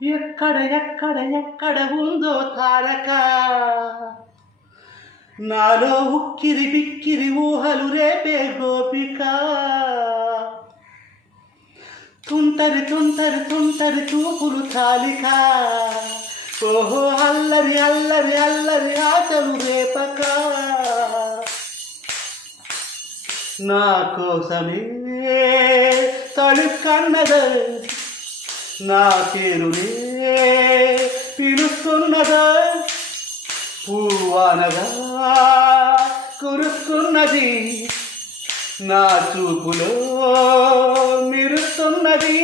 ఎక్కడ ఎక్కడ ఎక్కడ ఉందో తారక, నాలో ఉక్కిరి బిక్కిరి ఊహలు రేపే గోపిక. తుంటరి తుంటరి తుంటరి చూపులు తాలిక, ఓహో అల్లరి అల్లరి అల్లరి ఆటలు రేపక. నా కోసమే తడుకన్నదే, నా పేరునే పిలుస్తున్నదా, పువ్వనగా కురుస్తున్నది, నా చూపులో మెరుస్తున్నది.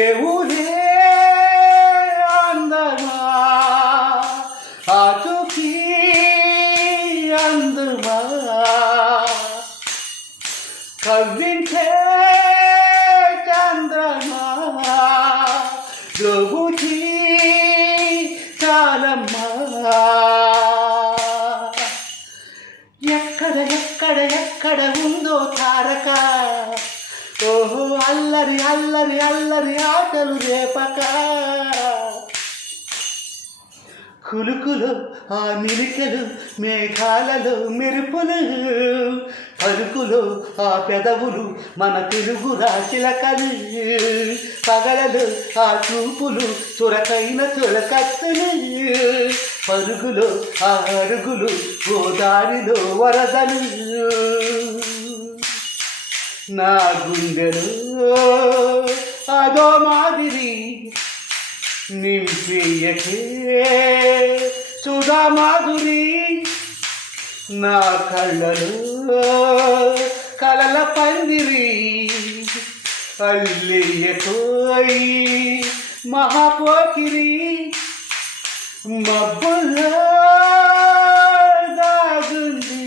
ఏ ఊరే అందమా ఆచూకీ అందుమా, కవ్వించే చంద్రమా ద్రోబుచి చాలమ్మా. ఎక్కడ ఎక్కడ ఎక్కడ ఉందో తారక, ఓహో అల్లరి అల్లరి అల్లరి ఆటలు రేపక. కులుకులు ఆ నిలికెలు, మేఘాలలో మెరుపులు, పలుకులు ఆ పెదవులు మన తెలుగు రాశిలకలు, పగలలు ఆ చూపులు చురకైన చురకత్తులు, పరుగులు ఆ అరుగులు గోదారిలో వరదలు. నా గుండెలు అదో మాదిరి నింపియకే సుధా మాధురి, నా కళ్ళలో కలల పందిరి అల్లియకోయి మహాపోకిరి. మబ్బుల్లో దాగుంది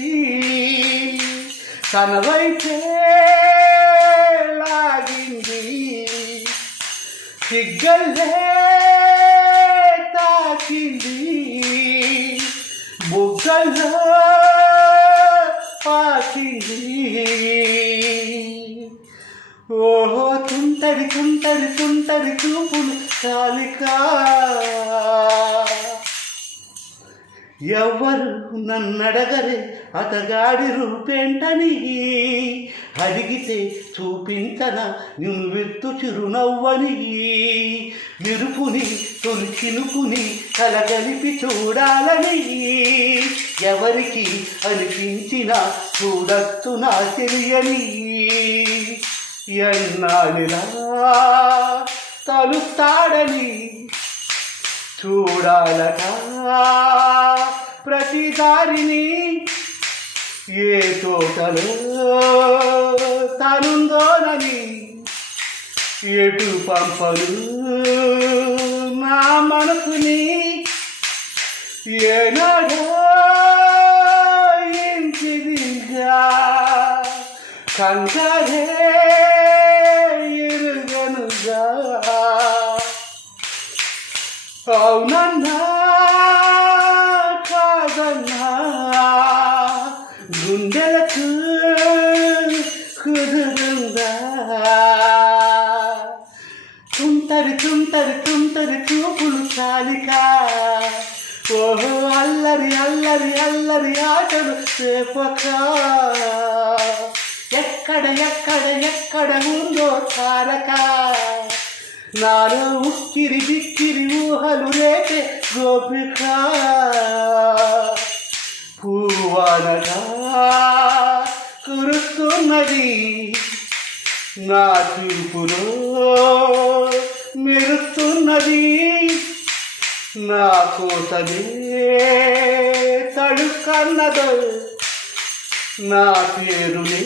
తన వైపే లాగింది, సిగ్గల్లే తాకింది, బుగ్గల్లో పాకింది. ఓహో తుంటరి తుంటరి తుంటరి చూపులు చాలిక. ఎవ్వరు నన్నడగరే అతగాడి రూపేంటని, అడిగితే చూపించనా నిన్ను చిరునవ్వని. నిరుపుని తొలి చినుకుని కలగలిపి చూడాలని, ఎవరికి అనిపించినా చూడొచ్చు నా తెలియని. ఎన్నాళ్ళిలా తలుస్తాడని చూడాలట ప్రతి దారిని, ఏ తోటలో తనుందోనని, ఎటు పంపలు నా మనసుని. ఏనాడో ఇంటిదిగా కంకరే ఎరుగనుగా, అవునన్నా కాదన్నా గుండెలకు కుదురుందా. తుంటరి తుంటరి తుంటరి చూపులు చాలిక, ఓహో అల్లరి అల్లరి అల్లరి ఆటలు రేపక. ఎక్కడ ఎక్కడ ఎక్కడ ఉందో తారక, నాలో ఉక్కిరి బిక్కిరి ఊహలు రేపే గోపిక. పువ్వనగా కురుస్తున్నది, నా చూపులో మెరుస్తున్నది, నా కోసమే తడుకన్నదో, నా పేరునే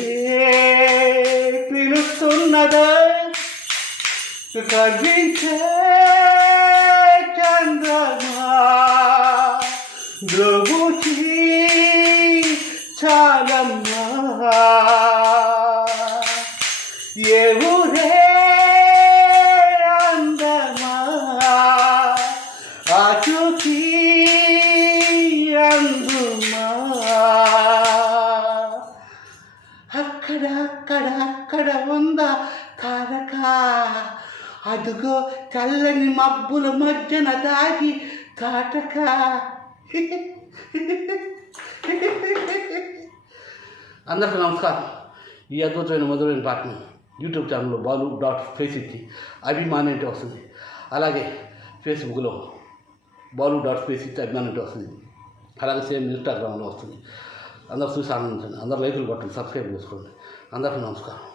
పిలుస్తున్నదో. కవ్వించే చంద్రమా ద్రోబుచి చాలమ్మా. ఏ ఊరే అందమా ఆచూకీ అందుమా. అక్కడ అక్కడ అక్కడ ఉందా తారక, అదు అదుగో చల్లని మబ్బుల మధ్యన దాగి తాటక. అందరికీ నమస్కారం. ఈ అద్భుతమైన మధురైన పాటను యూట్యూబ్ ఛానల్లో balu.space అభిమాని అంటే వస్తుంది. అలాగే ఫేస్బుక్లో balu.space అభిమాని అంటే వస్తుంది. అలాగే సేమ్ ఇన్స్టాగ్రామ్లో వస్తుంది. అందరూ చూసి ఆనందించండి. అందరూ లైకులు కొట్టండి, సబ్స్క్రైబ్ చేసుకోండి. అందరికీ నమస్కారం.